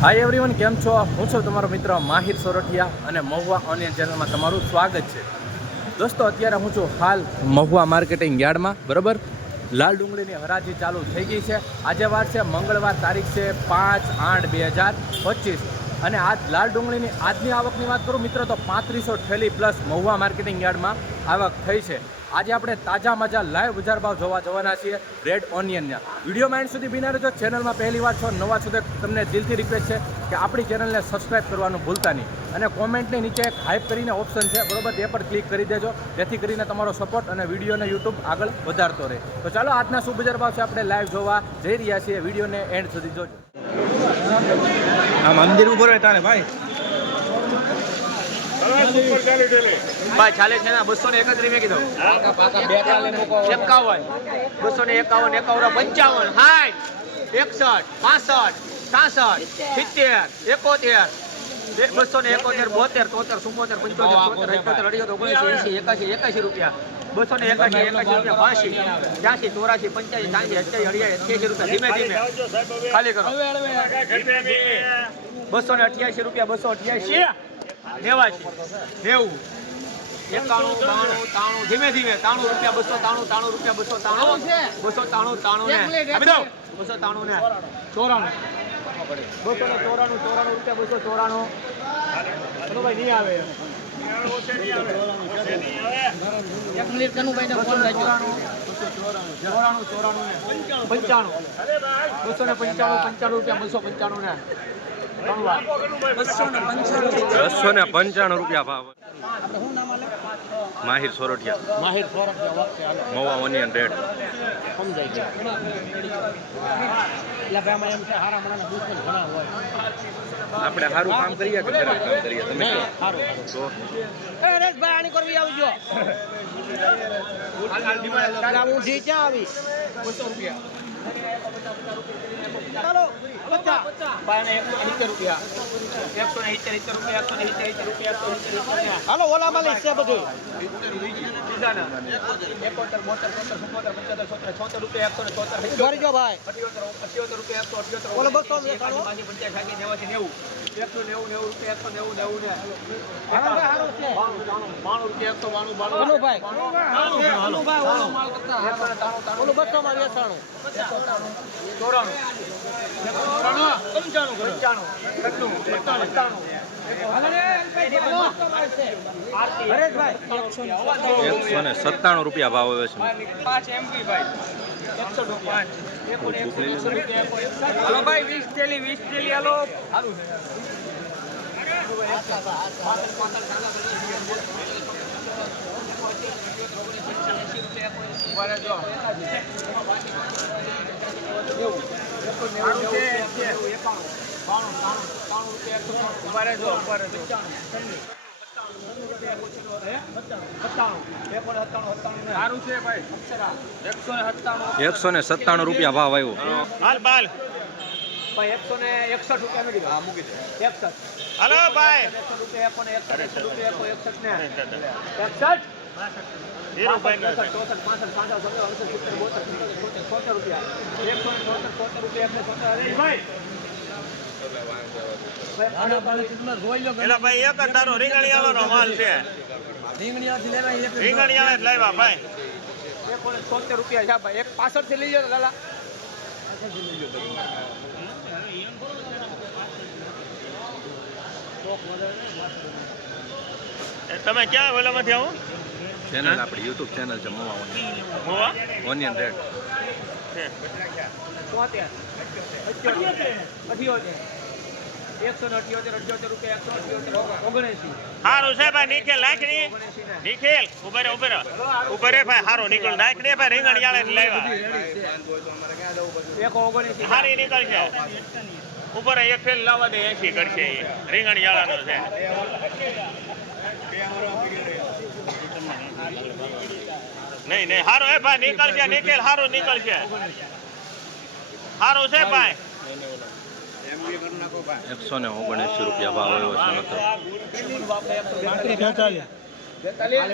Hi everyone કેમ છો? હું છું તમારો મિત્ર માહિર સોરઠિયા અને મહુવા ઓનિયન ચેનલમાં તમારું સ્વાગત છે. દોસ્તો, અત્યારે હું છું હાલ મહુવા માર્કેટિંગ યાર્ડમાં, બરાબર? લાલ ડુંગળીની હરાજી ચાલુ થઈ ગઈ છે. આજે વાર છે, મંગળવાર તારીખ છે પાંચ આઠ બે હજાર પચીસ. અને આજ લાલ ડુંગળીની, આજની આવકની વાત કરું, મિત્રો, તો પાંત્રીસો ઠેલી પ્લસ મહુવા માર્કેટિંગ યાર્ડમાં આવક થઈ છે. આજે આપણે તાજા મજા લાઈવ બજાર ભાવ જોવા જવાના છીએ રેડ ઓનિયનના વીડિયો માઇન્ડ સુધી બિના રહેજો. ચેનલમાં પહેલી વાર છો નવા સુધી તમને દિલથી રિક્વેસ્ટ છે કે આપણી ચેનલને સબસ્ક્રાઇબ કરવાનું ભૂલતા નહીં. અને કોમેન્ટની નીચે એક હાઇપ કરીને ઓપ્શન છે બરોબર? એ પર ક્લિક કરી દેજો. જેથી કરીને તમારો સપોર્ટ અને વિડીયોને યુટ્યુબ આગળ વધારતો રહે. તો ચાલો આજના શું બજાર ભાવ છે આપણે લાઈવ જોવા જઈ રહ્યા છીએ. વિડીયોને એન્ડ સુધી જોજો. આ મંદિર ઉપર રહે તારે ભાઈ. ભાઈ ચાલે છે ને બસો ને એકત્રીસ મેં કીધું. એકાવન. બસો ને એકાવન એકાવન પંચાવન. સાઠ એકસઠ પાસઠ સાસઠ સિત્તેર એકોતેર. બસો ને એકોતેર બોતેર તોતેર ચુમ્મોતેર પંચોતેર ચોતેર અઠ્યોતેર અઢીસો ઓગણીસો એસી એકાસી એકાસી રૂપિયા. બસો ને એકાસી એકાસી રૂપિયા બાસી ત્યાંસી ચોરાસી પંચ્યાસી ત્યાંસી અઠ્યાસી અઢિયાસી અઠ્યાસી રૂપિયા ધીમે ધીમે. ખાલી કરો. બસો ને અઠ્યાસી રૂપિયા બસો અઠ્યાસી. નેવાસી. નેવું. એકાણું બાણું તાણું ધીમે ધીમે તાણું રૂપિયા બસો તાણું તાણું રૂપિયા બસો તાણું બસો તાણું તાણું ને. બસો તાણું ને. ચોરાણું. બસો ને ચોરાણું ચોરાણું રૂપિયા બસો ચોરાણું. ભાઈ નહીં આવે. ચોરાણું ચોરાણું ને. પંચાણું. બસો ને પંચાણું પંચાણું રૂપિયા બસો પંચાણું ને. બસો ને પંચાણું રૂપિયા ભાવ. માહિર સોરઠિયા. માહિર સોરઠિયા વખતે ઓનિયન રેડ છે હોય. આપણે સારું કામ કરીએ કે ખરાબ કામ કરીએ તમે સારું તો. એ નરેશભાઈ આની કરવી આવજો. હું જી ક્યાં આવી? બસો રૂપિયા. એકસો સિત્તેર રૂપિયા. એકસો ને સિત્તેર સિત્તેર રૂપિયા એકસો ને સિત્તેર સિત્તેર રૂપિયા એકસો સિત્તેર સિત્તેર રૂપિયા. હાલો ઓલા માં બધું. એકોતેર બોતેર ચોતેર ચુમ્મોતેર પંચોતેર છોતેર છોતેર રૂપિયા એકસો ને ભાઈ. રૂપિયા એકસો અઠ્યોતર ઓલો બસો પંચ્યાસી પંચ્યાસી નેવાસી નેવું. એકસો નેવું નેવું રૂપિયા એકસો નેવું નેવું ને. બાણું બાણું બાણું રૂપિયા એકસો બાણું બાણું. ભાઈ. બાણું ભાઈ ઓલો. માલ કરતા ઓલો બસો માં વેચાણું ચોરાણું. એકસો ને સત્તાણું રૂપિયા ભાવ આવે છે. પાંચ એમપી વીસ ભાઈ વીસ એકસો ને સત્તાણું એકસો ને સત્તાણું રૂપિયા ભાવ આવ્યો. હાલ બાલ. ભાઈ એકસો ને એકસઠ રૂપિયા મૂકી દો મૂકી દો. એકસઠ. હલો ભાઈ એકસો રૂપિયા પણ ને એકસઠ રૂપિયા એકો એકસઠ ને એકસઠ? ભાઈ એક જ તારો રીંગણીયાળો નો માલ છે. રીંગણીયાળા જ લાવ્યા ભાઈ. એકો ને છોતેર રૂપિયા છે. ભાઈ એક પાસઠથી લઈ જાઓ લાલા એ તમે ક્યાં ઓલામાંથી આવો? ચેનલ આપણી યુટ્યુબ ચેનલ છે મહુવા મોવા ઓનિયન રેડ સારું છે. ભાઈ નિખિલ નાખની નિખિલ ઉભે રે ઊભા રે. ઊભા રે ભાઈ સારું નિખિલ નાખ ને ભાઈ રીંગણીયાળા જ લાવ્યા. સારી નીકળશે. ઉપર એક ફેલ લાવવા દે એસી કરશે રીંગણીયાળાનો છે. નહીં નહીં સારું એ ભાઈ નીકળશે નિખિલ સારું નીકળશે. સારું છે ભાઈ. એકસો ને ઓગણએંસી રૂપિયા ભાવ આવ્યો છે મિત્રો બેતાલીસ. બેતાલીસ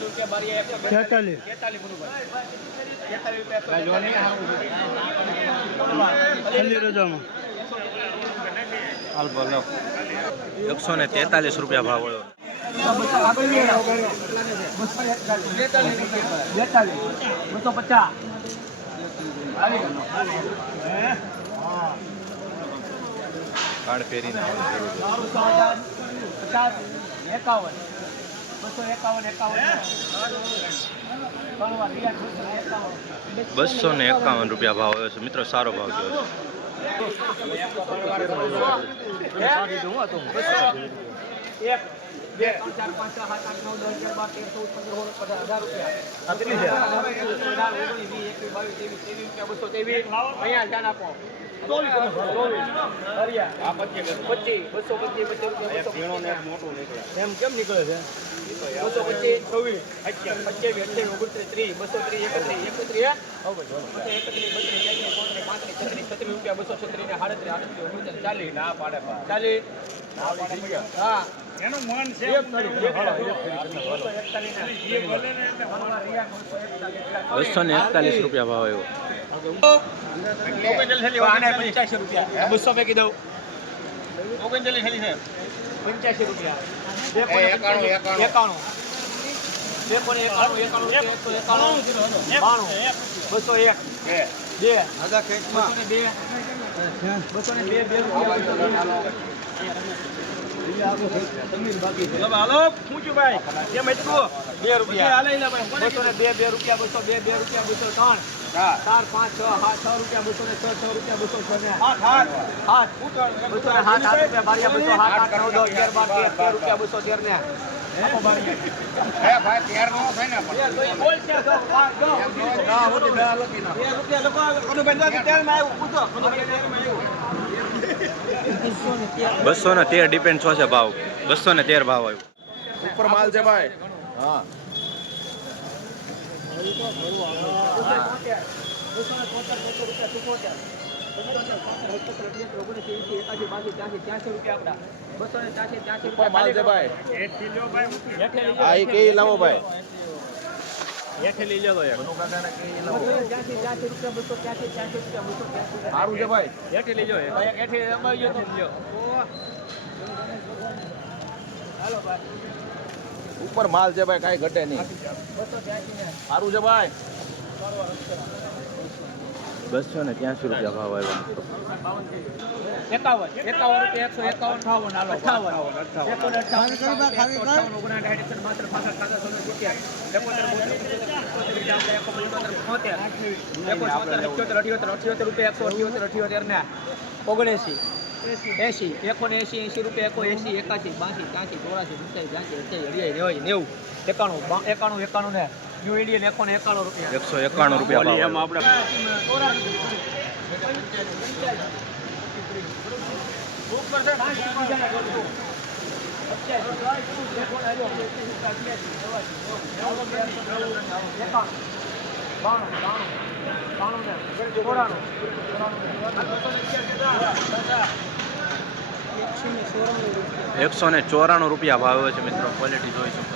રૂપિયા બારી હાલ બેતાલીસ એકસો ને તેતાલીસ રૂપિયા ભાવ બેતાલીસ બસો એકાવન ને એકાવન રૂપિયા ભાવ આવ્યો છે. મિત્રો, સારો ભાવ થયો છે. એક બે ચાર પાંચ બસો ત્રેવીસ અહીંયા ધ્યાન આપો એમ કેમ નીકળે છે બસો પચીસ છવ્વીસ અઠ્યાવીસ અઠ્યાવીસ ઓગણત્રીસ ત્રીસ બસો ત્રીસ એકત્રીસ એકત્રીસ? એકત્રીસ છત્રીસ રૂપિયા બસો છત્રી ને સાડત્રી ઓગણત્રીસ ચાલીસ. ના પાડે ચાલી હા. એનું મન છે. બસો ને એકતાલીસ રૂપિયા ભાવ આવ્યો. પંચ્યાસી રૂપિયા. બસો પૈકી દઉં. પંચ્યાસી રૂપિયા. એકાણું એકાણું. બે પણ એકાણું એકાણું એકસો એકાણું. બાણું. બસો એક. બે. બે. બસો ને બે બે. રૂપિયા. બસો બે રૂપિયા બસો ત્રણ. ચાર પાંચ છ સાત છ રૂપિયા બસો ને છ છ રૂપિયા બસો છ ને આઠ આઠ બસો ને સાત આઠ રૂપિયા બારીયા બસો સાત આઠ નવ દસ અગિયાર બાર રૂપિયા બસો તેર ને. રૂપિયા. બસો ને તેર ડિપેન્ડ છો છે ભાવ. બસો ને તેર ભાવ આવ્યો. ઉપર માલ છે ભાઈ. હા. ઉપર માલ છે ભાઈ હા એ કે લાવો ભાઈ સારું છે ભાઈ ઉપર માલ છે ભાઈ કાંઈ ઘટે નહીં. સારું છે ભાઈ બસો ને ત્યાંસી રૂપિયા ભાવ આવ્યો ને એસી એકો ને એસી એસી રૂપિયા એકો એસી એકાસી બાસી ત્યાંસી ચોરાસી સિત્તેર બ્યાસી અઠ્યાસી અઢિયાસી નેવું એકાણું બા- એકાણું એકાણું ને ન્યૂ ઇન્ડિયન એકો ને એકાણું રૂપિયા. એકસો એકાણું રૂપિયા ભાવ આવ્યો. એકસો ને ચોરાણું રૂપિયા. ભાવ છે મિત્રો ક્વોલિટી જોઈ શકો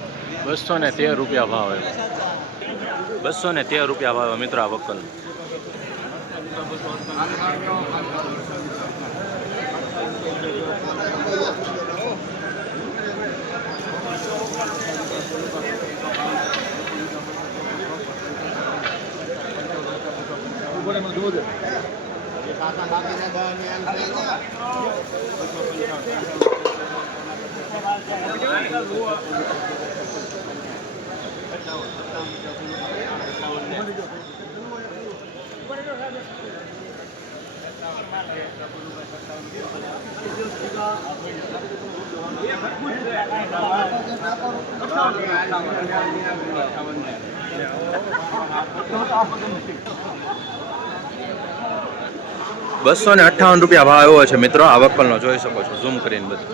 બસો ને તેર રૂપિયા ભાવ આવ્યો. બસો ને તેર રૂપિયા ભાવ મિત્રો, આ વક્કલનો કાકા કાકી બસો ને અઠ્ઠાવન રૂપિયા ભાવ એવો છે મિત્રો. આવક પલનો જોઈ શકો છો. ઝૂમ કરીને બધું.